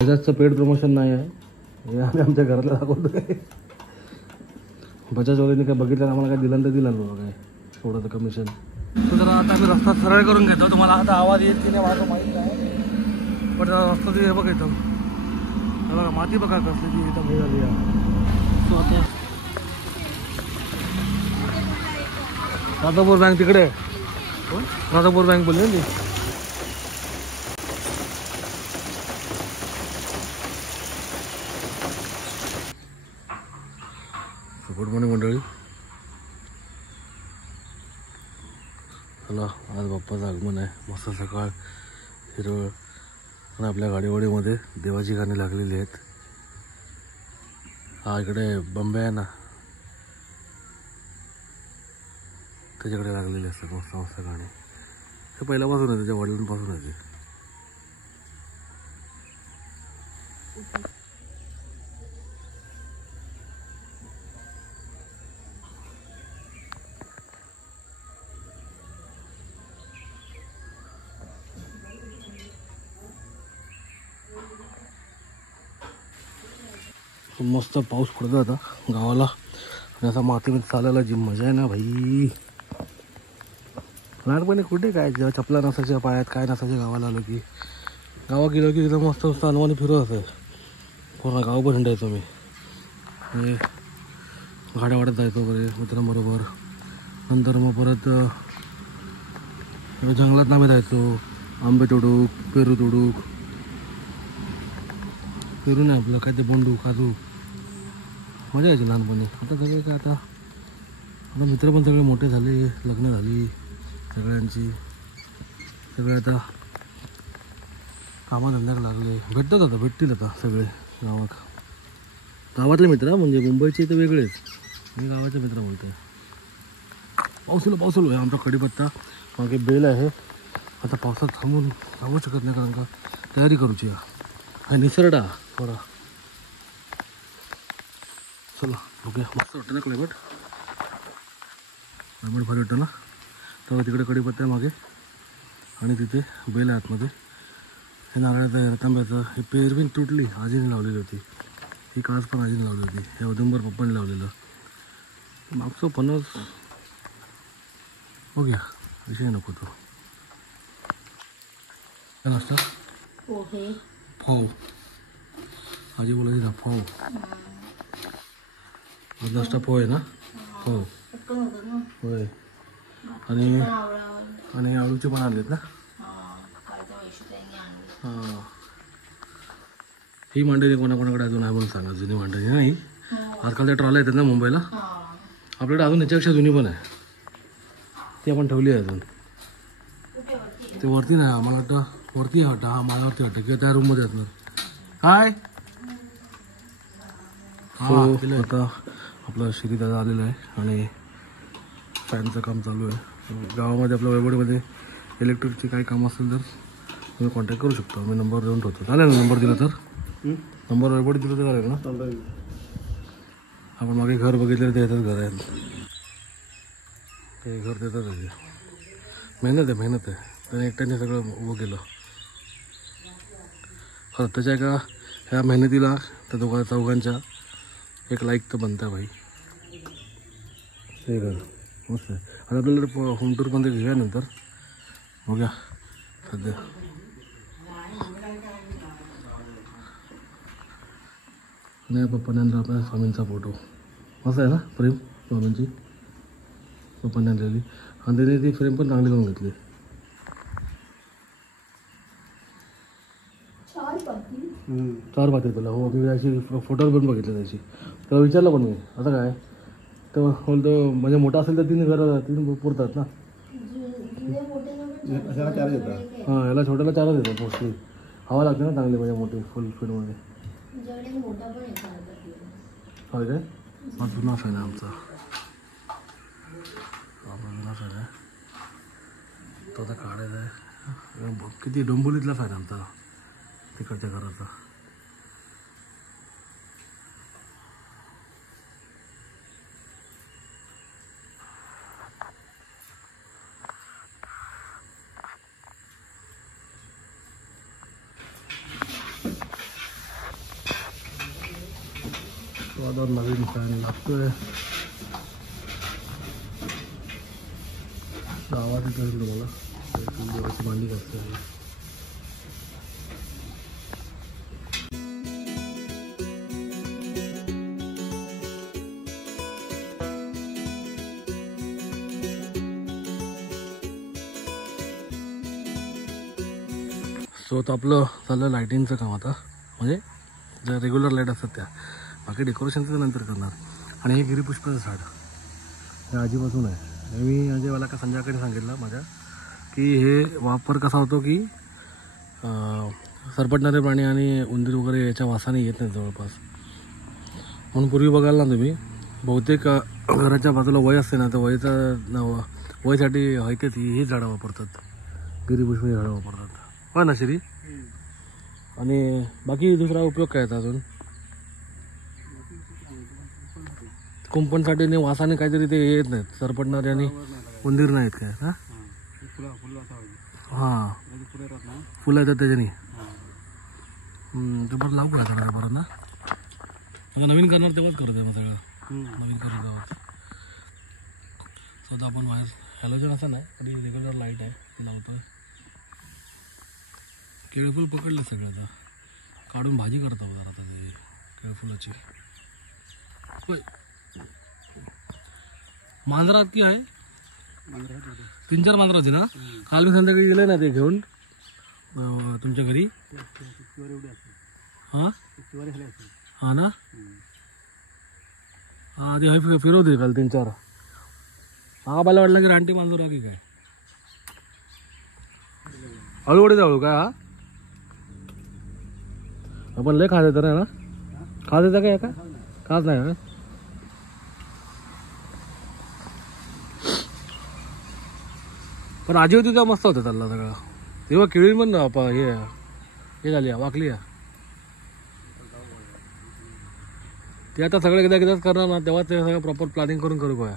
बजाजचं paid promotion नाही आहे, हे आम्ही आमच्या घरातला दाखवतोय. बजाजवाल्यांनी काय बघितलं आम्हाला काय दिलं तर दिलं ना काय थोडं तर कमिशन. तर जरा आता आम्ही रस्ता सरळ करून घेतो. तुम्हाला आता आवाज येईल की नाही मला माहीत नाही, पण रस्ता ते बघा इथं बघा माती बघा कसली ती इथं भय झाली. सो आता राधापूर बँक तिकडे आहे, राधापूर बँक बोलली ना ती. गुड मॉर्निंग मंडळी. चला आज बाप्पाचं आगमन आहे. मस्त सकाळ हिरवळ आणि आपल्या गाडीवाडीमध्ये देवाची गाणी लागलेली आहेत. हा इकडे बंबे आहे ना, त्याच्याकडे लागलेली असतात मस्त मस्त गाणी. हे पहिल्यापासून आहे, त्याच्या वडिलांपासून आहे ते. मस्त पाऊस पडतो आता गावाला आणि असा मातीमध्ये चालायला जी मजा आहे ना भाई. लहानपणी कुठे काय जेव्हा चपला नसायच्या पायात काय नसायच्या गावाला आलो की, गावात गेलो की तिथं मस्त मस्त अनवाणी फिरत असं पूर्ण गाव पण हिंडायचो मी. म्हणजे गाड्या वाढत जायचो वगैरे मित्रांबरोबर. नंतर मग परत जंगलात आम्ही जायचो, आंबे तोडूक पेरू तोडूक. पेरू नाही आपलं काय ते बोंडू काजू, मजा यायची लहानपणी. आता सगळे काय आता मित्र पण सगळे मोठे झाले, लग्न झाली सगळ्यांची, सगळे आता कामाधंद्याला लागले. भेटतात आता, भेटतील आता सगळे गावात. गावातले मित्र म्हणजे मुंबईचे तर वेगळेच, मी गावाचे मित्र बोलतोय. पाऊस आहे आमचा कडीपत्ता मागे बेल आहे. आता पावसात थांबू शकत नाही कारण का तयारी करूची हा निसरडा थोडा. चला ओके, मस्त वाटतं ना क्लायमेट भारी वाटतं ना. तेव्हा तिकडे कडीपत्ता आहे मागे आणि तिथे बेल आहे आतमध्ये. हे नारळाचं रतांब्याचं हे पेरवीन तुटली आजीने लावलेली होती, ही कास पण आजीने लावली होती, हे औदुंबर पप्पाने लावलेलं. मागचं फणस बघूया, विषय नको तो. काय नसतं फव, आजी बोलायची ना फव. आज नाश्ता फव आहे ना, फव होय. आणि आळूचे पण आणलेत ना. हां ही मांडणी कोणाकोणाकडे अजून आहे म्हणून सांगा, जुनी मांडणी नाही. आजकाल त्या ट्रॉल्या येतात ना मुंबईला, आपल्याकडे अजून याच्यापेक्षा जुनी पण आहे, ती आपण ठेवली आहे अजून. ते वरती नाही, आम्हाला वाटतं वरती वाटतं, हा माळावरती वाटतं किंवा त्या रूममध्ये असणार. काय हां आता आपला श्रीदादा आलेला आहे आणि फॅनचं काम चालू आहे गावामध्ये. आपल्या वैभवमध्ये इलेक्ट्रिकचे काही काम असेल तर तुम्ही कॉन्टॅक्ट करू शकता, मी नंबर देऊन ठेवतो. चालेल ना नंबर दिला तर? नंबर वैभव दिला तर चालेल ना. आपण मागे घर बघितलं ते येतच घर आहे, ते घर देतात. मेहनत आहे त्याने एकट्याने सगळं उभं केलं. खरं त्याच्या एका ह्या मेहनतीला त्या चौघांच्या एक लाईक तर बनतं आहे भाई. ते घर मस्त आहे. आता आपल्याला होम टूर पण ते घेऊया नंतर, बघूया सध्या. नाही पप्पाने आणला आपल्या स्वामींचा फोटो, मस्त आहे ना फ्रेम स्वामींची पप्पाने आणलेली. आणि त्याने ती फ्रेम पण चांगली करून घेतली. 4 पाती तुला. हो मी त्याची फोटोवर पण बघितलं त्याची, तेव्हा विचारलं पण मी आता काय, तर बोलतो म्हणजे मोठा असेल तर 3 पुरतात ना. हां याला छोट्याला 4च येतात मोस्टली, हवा लागते ना चांगली म्हणजे मोठी फुल स्पीडमध्ये. होय काय हा जुना फॅन आहे आमचा, जुना फॅन आहे तो आता काढायचा आहे. किती डोंबिवलीतला फॅन आमचा तिकडच्या घराचा. दोन नवीन फॅन लागतोय. आवाज येतो तुम्हाला भांडी घालतोय. सो आता आपलं चाललं लाईटिंगचं काम आता, म्हणजे ज्या रेग्युलर लाईट असतात त्या, बाकी डेकोरेशनचं नंतर करणार. आणि हे गिरीपुष्पाचं झाड हे आजीपासून आहे. मी म्हणजे मला का संध्याकाळी सांगितलं माझ्या की हे वापर कसा होतो की सरपटणारे प्राणी आणि उंदीर वगैरे याच्या वासाने येत नाही जवळपास. म्हणून पूर्वी बघायला ना तुम्ही बहुतेक घराच्या बाजूला वय असते ना, तर वयसाठी हयतेच ही झाडं वापरतात, गिरीपुष्पाची झाडं वापरतात. हो ना श्री. आणि बाकी दुसरा उपयोग काय आहे अजून? कुंपणसाठी नाही, वासाने काहीतरी ते येत नाहीत सरपटणारे आणि उंदीर नाहीत काय. हां हां फुलं येतात त्याच्याने. ते बरं लावू का परत ना, आता नवीन करणार तेव्हाच करत आहे मग सगळं नवीन करत तेव्हाच. स्वतः आपण वायर हॅलोजन असं नाही कधी रेग्युलर लाईट आहे लावतो. केळफूल पकडलं सगळं, आता काढून भाजी करत आहोत आता ते केळफुलाची. होय मांजरात की आहे 3-4 मांजरं होती ना. काल मी संध्याकाळी गेले ना ते घेऊन तुमच्या घरी. हां हां ना, हां ते हय फिरवते काल 3-4. हा मला वाटलं की रानटी मांजर की काय. हळूहळू जाऊ काय. हा आपण लय खा देतं ना, खा देता काय का खास नाही का. पण आजी होती तेव्हा मस्त होतं त्याला सगळं. तेव्हा केळी पण हे झाली वाकली. ते आता सगळं एकदाच करणार ना, तेव्हा ते सगळं प्रॉपर प्लॅनिंग करून करू गोया.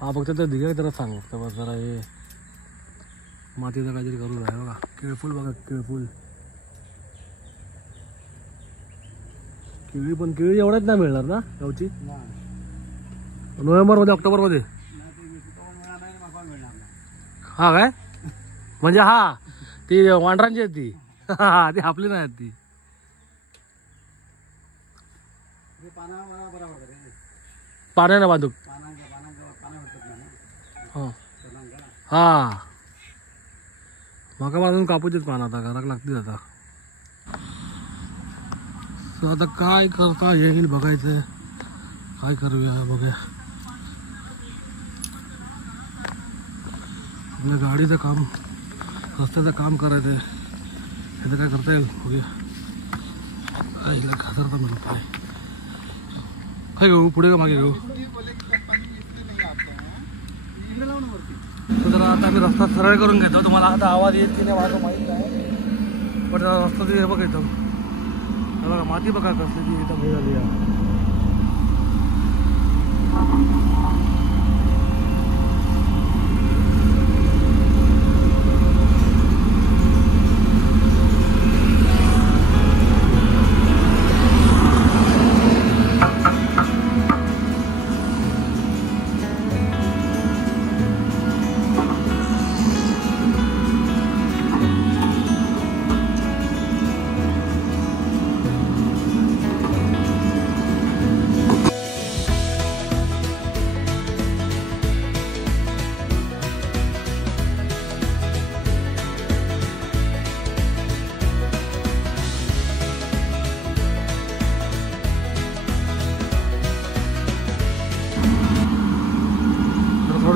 हा फक्त ते दिघे जरा सांग तेव्हा जरा हे मातीचं काहीतरी करू आहे बघा. केळफूल बघा, केळफूल केळी. पण केळी एवढ्याच नाही मिळणार ना गावची. नोव्हेंबरमध्ये ऑक्टोबरमध्ये. हा काय म्हणजे हा ती वांढरांची आहेत ती. हा ती आपली नाही आहेत ती. पाण्याने बांधूक. हा मका बांधून कापूचेच पान आता घराक लागतील आता. आता काय करता येईल बघायचं, काय करूया बघूया. आपल्या गाडीचं काम, रस्त्याचं काम करायचं आहे, हे तर काय करता येईल बघूया. आईला घासरता मिळत काय काय घेऊ, पुढे का मागे घेऊ. तर आता आम्ही रस्ता सरळ करून घेतो. तुम्हाला आता आवाज येत की नाही माझं माहीत नाही, पण रस्ता तिथे बघा इथं बघा, माती बघा कसली ती इथं भय झाली आहे.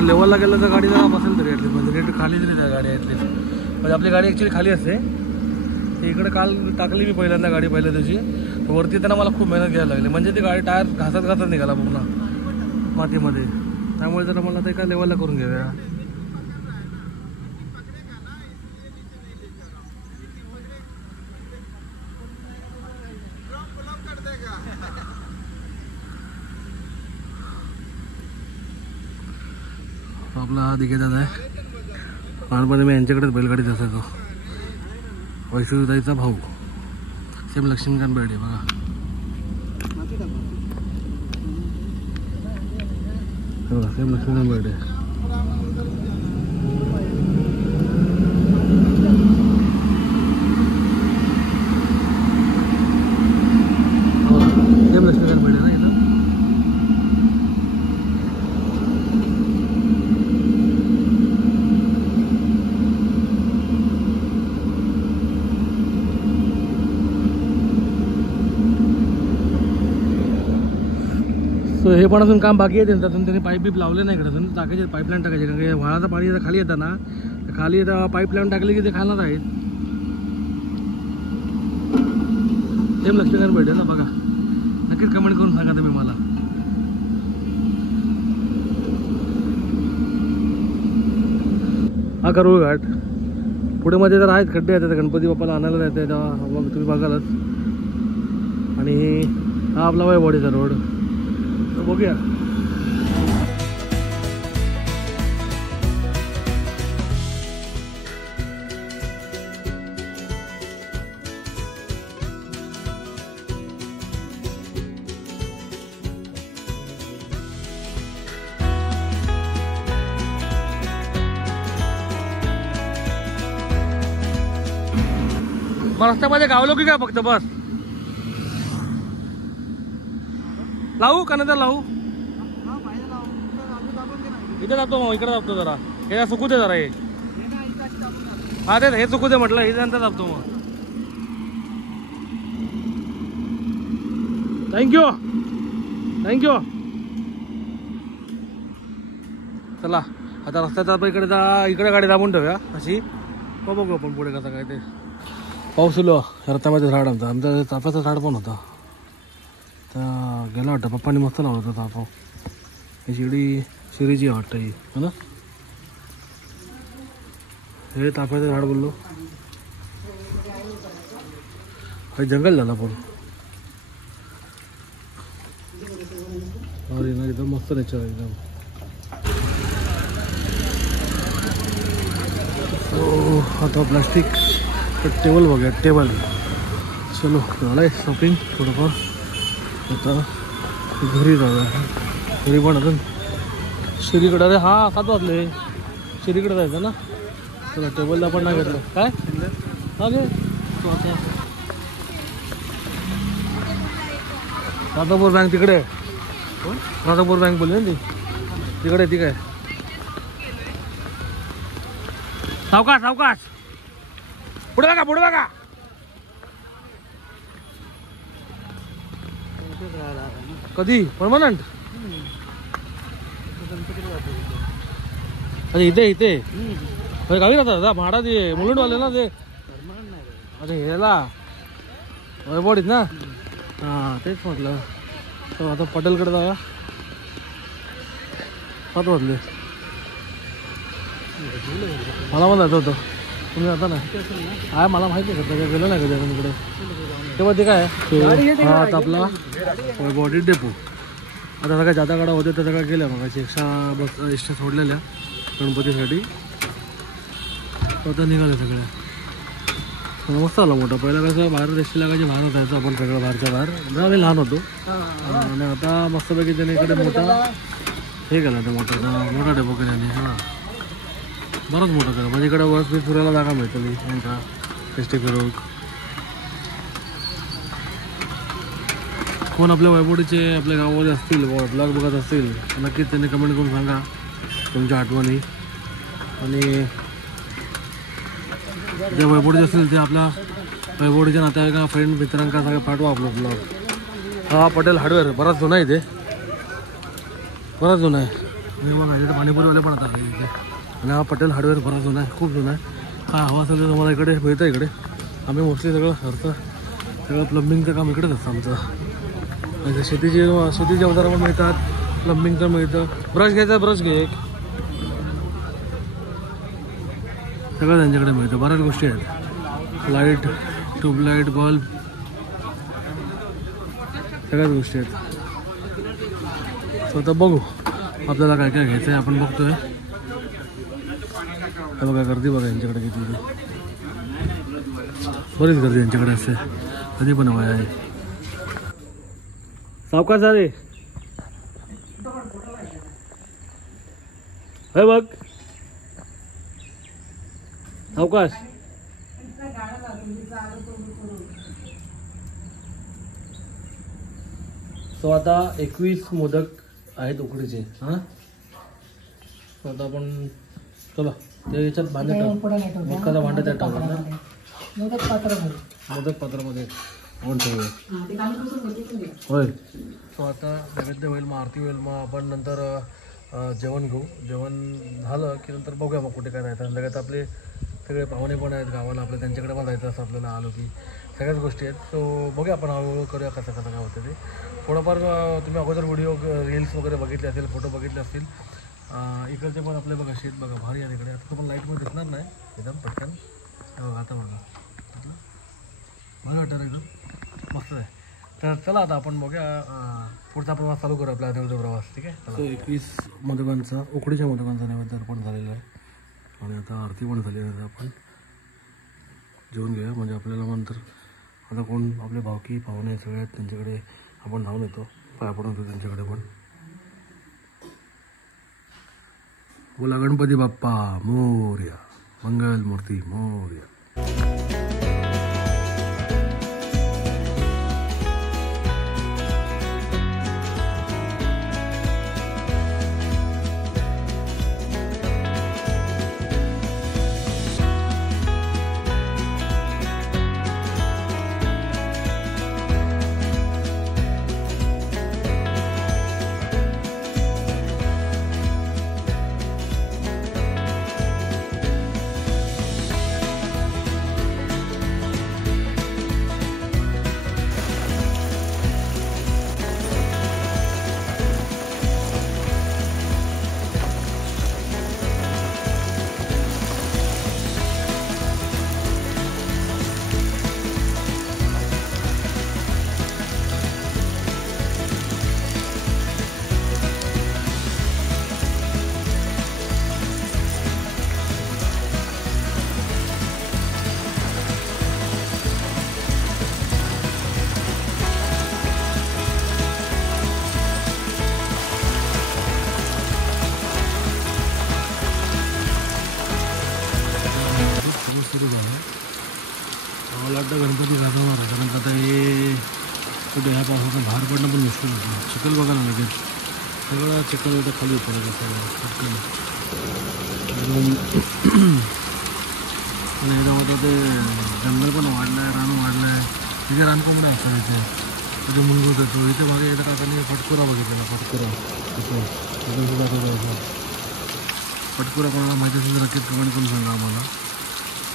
लेवलला गेलं तर गाडी जरा बसेल तरी ॲटलीस्ट, म्हणजे रेट खाली तरी त्या गाडी ॲटलीस्ट. म्हणजे आपली गाडी ॲक्च्युली खाली असते. ते इकडे काल टाकली मी पहिल्यांदा गाडी पहिल्या दिवशी, तर वरती त्यांना मला खूप मेहनत घ्यायला लागली. म्हणजे ती गाडी टायर घासत निघाला पूर्ण मातीमध्ये. त्यामुळे जरा मला ते एका लेवलला करून घेऊया. आपला हा दिघे दादा आहे. लहानपणी मी यांच्याकडेच बैलगाडीत असायचो. वैष्णवीताईचा भाऊ, सेम लक्ष्मीकांत बेर्डे बघा. सेम लक्ष्मीनारायण बेर्डे. सेम लक्ष्मीनारायण बेर्डे ना इथं. सो हे पण अजून काम बाकी आहे त्यांचं. अजून त्यांनी पाईप बीप लावले नाही इकडे अजून. टाकायचे पाईपलाईन टाकायचे, कारण की व्हाळाचं पाणी जर खाली येतं ना, तर खाली येतं पाईपलाईन टाकली की ते खाणार आहेत. सेम लक्ष्मीनारायण बेर्डे ना बघा. नक्कीच कमेंट करून सांगा तुम्ही मला. हा करूळ घाट. पुढे मध्ये तर आहेत खड्डे आहेत, गणपती बाप्पाला आणायला जायचं आहे तेव्हा तुम्ही बघालच. आणि हा आपला वैभववाडीचा रोड. तर बघूया. मग रस्त्यामध्ये गावलो की काय फक्त बस लावू का नाही तर लावू. इथे जातो मग, इकडे जातो जरा. हे सुकू दे जरा. हे हा ते हे चुकू दे म्हटलं. हे नंतर जातो मग. Thank you thank you. चला आता रस्त्याचा आपण इकडे गाडी दाबून ठेवूया अशी. बघू आपण पुढे कसं काय ते. पाऊस सुलो रस्त्यामध्ये झाड आमचं चाफ्याचं झाड पण होता. तर गेला वाटतं पप्पांनी मस्त लावलं होतं चाफा. ही शिरीची वाटतं ही हो ना. हे चाफ्याचं झाड बोललो. हे जंगल झाला पण. अरे ना एकदम मस्त नेचर आहे एकदम. आता प्लास्टिक टेबल बघूया. टेबल चलो झालं आहे शॉपिंग थोडंफार. आता घरी जाऊया. घरी पण अजून शिरीकडे. अरे हा 7 वाजले. शिरीकडे जायचं ना. चला टेबलला पण नाही घेतलं काय. हा घे तू आता. राधापूर बँक तिकडे. राधापूर बँक बोलली ना ती तिकडे. ती काय सावकाश सावकाश. पुढे बघा पुढे बघा. कधी परमनंट. अरे इथे गावी राहतात भाडा ते मुलुंडवाले ना ते. अरे ह्याला वैभववाडीत ना. हां तेच म्हटलं. तर आता पटेलकडे जाऊया. 7 वाजले. मला पण जायचं होतं. तुम्ही आता ना आहे मला माहिती आहे का गेलो नाही कधी इकडे. तेव्हा ते काय हा आता आपला वैभववाडी डेपो. आता सगळ्या जाता गाड्या होत्या त्या सगळ्या गेल्या मग एक्स्ट्रा बस एक्स्ट्रा सोडलेल्या गणपतीसाठी. आता निघाले सगळ्या. मस्त आला मोठा. पहिला कसं बाहेर रेस्टी लागायची बाहेर जायचं आपण सगळं बाहेरच्या बाहेर. आम्ही लहान होतो. आणि आता मस्तपैकी त्याने इकडे मोठा हे केला. ते मोठा डेपो केल्याने. हां बरंच मोठं केलं. म्हणजे इकडे बस बी फिरायला जागा मिळते नाही का. टेस्टी करू कोण आपल्या वैभववाडीचे आपल्या गावामध्ये असतील ब्लॉग बघत असतील नक्कीच त्यांनी कमेंट करून सांगा तुमच्या आठवणी. आणि जे वैभववाडीचे असतील ते आपल्या वैभववाडीच्या नात्याला फ्रेंड मित्रांका सगळं पाठवा आपलं ब्लॉग. हा पटेल हार्डवेअर बराच जुना आहे. इथे बराच जुना आहे. मी बघा इथे पाणीपुरीवाले पण आता इथे. आणि हा पटेल हार्डवेअर बराच जुना आहे. खूप जुना आहे. हा हवा असेल तर तुम्हाला इकडे मिळतं. इकडे आम्ही मोस्टली सगळं प्लंबिंगचं काम इकडेच असतं आमचं. म्हणजे शेतीचे अवजारं पण मिळतात. प्लंबिंगचं मिळतं. ब्रश घ्यायचा ब्रश घे एक. सगळं त्यांच्याकडे मिळतं. बऱ्याच गोष्टी आहेत. लाईट ट्यूबलाईट बल्ब सगळ्याच गोष्टी आहेत. स्वतः बघू आपल्याला काय काय घ्यायचं आहे. आपण बघतोय. बघा गर्दी बघा यांच्याकडे किती. बरीच गर्दी यांच्याकडे असते कधी पण हवा आहे. सावकाश झाले हे बघ अवकाश. सो आता 21 मोदक आहेत उकडीचे. हां सो आता आपण चला ते याच्यात भांड्यात मक्काचा भांडा त्यात टाकू ना. मोदक पात्रामध्ये आपण ठेवूया. होय. सो आता नैवेद्य होईल, मग आरती होईल, मग आपण नंतर जेवण घेऊ. जेवण झालं की नंतर बघूया मग कुठे काय जायचं. लगेच आपले सगळे पाहुणे पण आहेत गावाला आपल्या, त्यांच्याकडे पण जायचं असं आपल्याला आलो की सगळ्याच गोष्टी आहेत. सो बघूया आपण हळूहळू करूया कसं कसं काय होतं ते. थोडंफार तुम्ही अगोदर व्हिडिओ रील्स वगैरे बघितले असतील, फोटो बघितले असतील. इकडचे पण आपले बघा शेत बघा भारी आहे इकडे. आता तुम्हाला लाईटमध्ये दिसणार नाही एकदम पटकन. बघा आता बघा भारी वाटतं एकदम मस्त आहे. तर चला आता आपण बघूया पुढचा प्रवास चालू करू आपला नैवेद्य प्रवास. ठीक आहे. 21 मोदकांचा उकडीच्या मोदकांचा नैवेद्य पण झालेला आहे आणि आता आरती पण झाली आहे. आपण जेवून घेऊया म्हणजे आपल्याला नंतर आता कोण आपले भावकी पाहुणे सगळे आहेत त्यांच्याकडे आपण धावून येतो, पाया पडून येतो त्यांच्याकडे पण. बोला गणपती बाप्पा मोरया, मंगल मूर्ती मोरया. सुरू झालं. मला वाटतं गणपती घालवणार आहे कारण आता हे कुठे ह्या पावसाचं बाहेर पडणं पण मुश्किल होतं. चिखल बघायला लगेच सगळं चिखल होतं खाली पडत असायला आणि ह्याच्यामध्ये ते जंगल पण वाढलं आहे, रान वाढलं आहे. तिथे रानकोंबड्या असतात इथे, तिथे मुंगूत येतो. इथे मागे येतात आता मी फटकुरा बघितलेला. फटकुरा तिथं सुद्धा जायचं. फटकुरा कोणाला माहिती असेल तर नक्कीच कमेंट करून सांगा आम्हाला.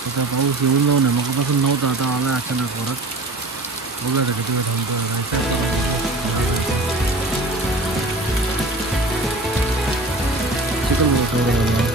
आता पाऊस येऊन जाऊ नये मगापासून नव्हता, आता आला अचानक परत. बघूया आता किती वेळ थांबतो जायचं. चिकन बघा